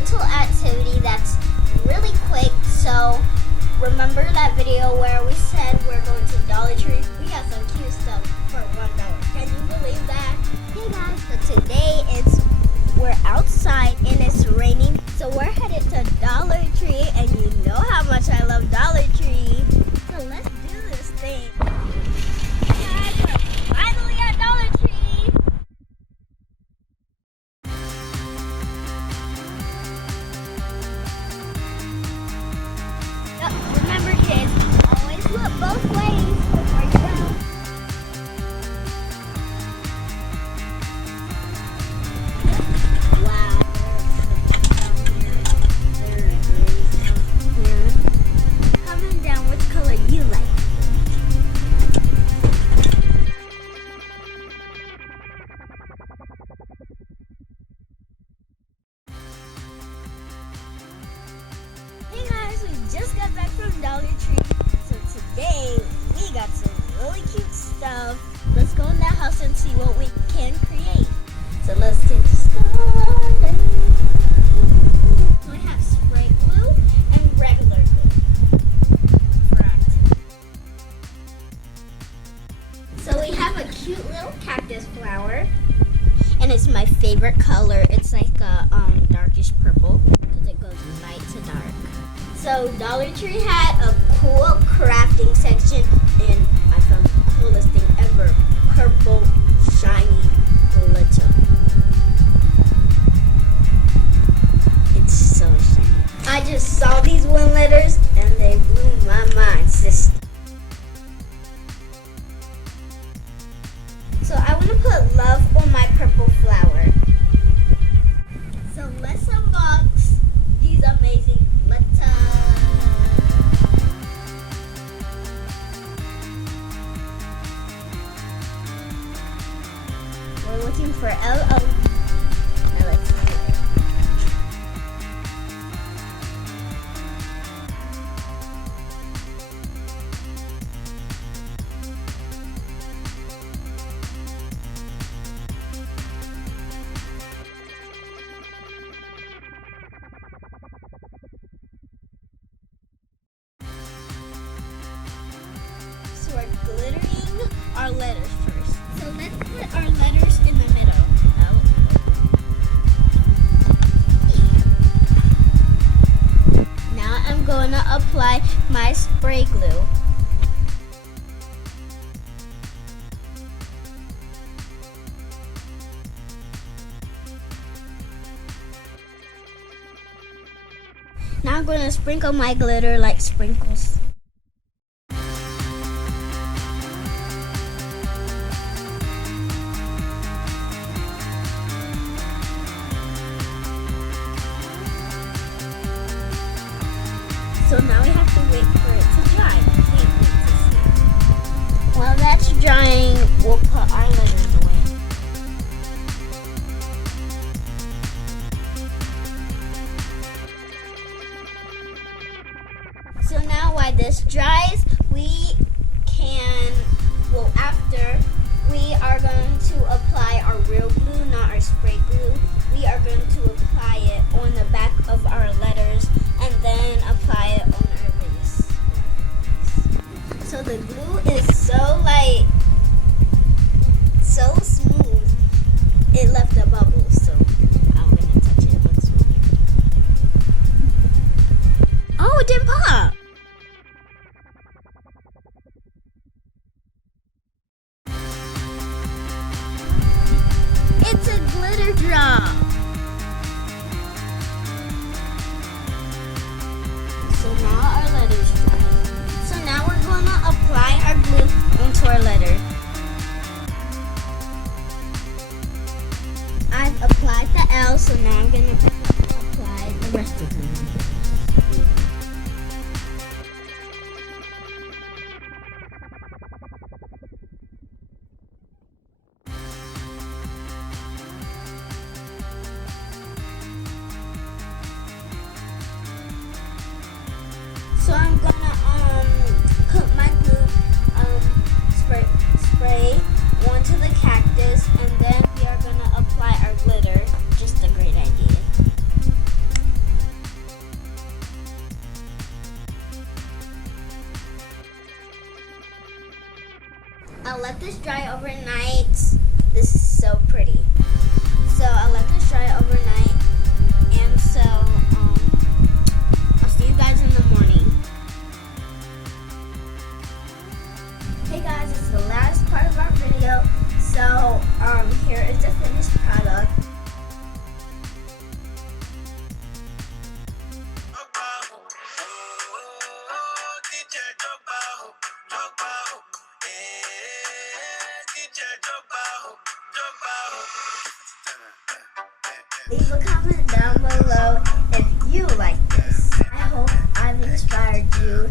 little activity that's really quick. So remember that video where we said we're going to Dollar Tree? We got some cute stuff for $1. Can you believe that? Hey guys, so today we're outside and it's raining. So we're headed to Dollar Tree, and you know how much I love Dollar Tree. So let's do this thing. Guys, we're finally at Dollar Tree. Remember kids, always look both ways before you go. Wow. Comment down which color you like. Hey guys, we just got back from Dollar Tree. So today we got some really cute stuff. Let's go in that house and see what we can create. So let's get started. So we have spray glue and regular glue. Correct. So we have a cute little cactus flower. And it's my favorite color. It's like a darkish purple because it goes light to dark. So Dollar Tree had a cool crafting section, and I found the coolest thing ever. Purple shiny glitter. It's so shiny. I just saw these one letters and they blew my mind, sister. So I want to put love on my purple flower. So let's unbox these amazing letters. We're looking for L-O. I like to do it. So we're glittering our letters first. So let's put our letters in the middle. Now I'm going to apply my spray glue. Now I'm going to sprinkle my glitter like sprinkles. So now we have to wait for it to dry. Can't wait to see it. While that's drying, we'll put our letters away. So now while this dries, after we are going to apply our real glue, not our spray glue. We are going to apply it on the back of our letters and then apply it on our base. So the glue is so light, so smooth, it left a bubble, so I'm going to touch it. It looks weird. Oh, it didn't pop! It's a glitter drop! So now our letter's dry. So now we're going to apply our glue onto our letter. I've applied the L, so now I'm going to apply the rest of them. So I'm gonna put my glue spray onto the cactus, and then we are gonna apply our glitter. Just a great idea. dry overnight. This is so pretty. So I let this dry overnight, and so I'll see you guys in the morning. Hey guys, this is the last part of our video. So here is the finished product. Leave a comment down below if you like this. I hope I've inspired you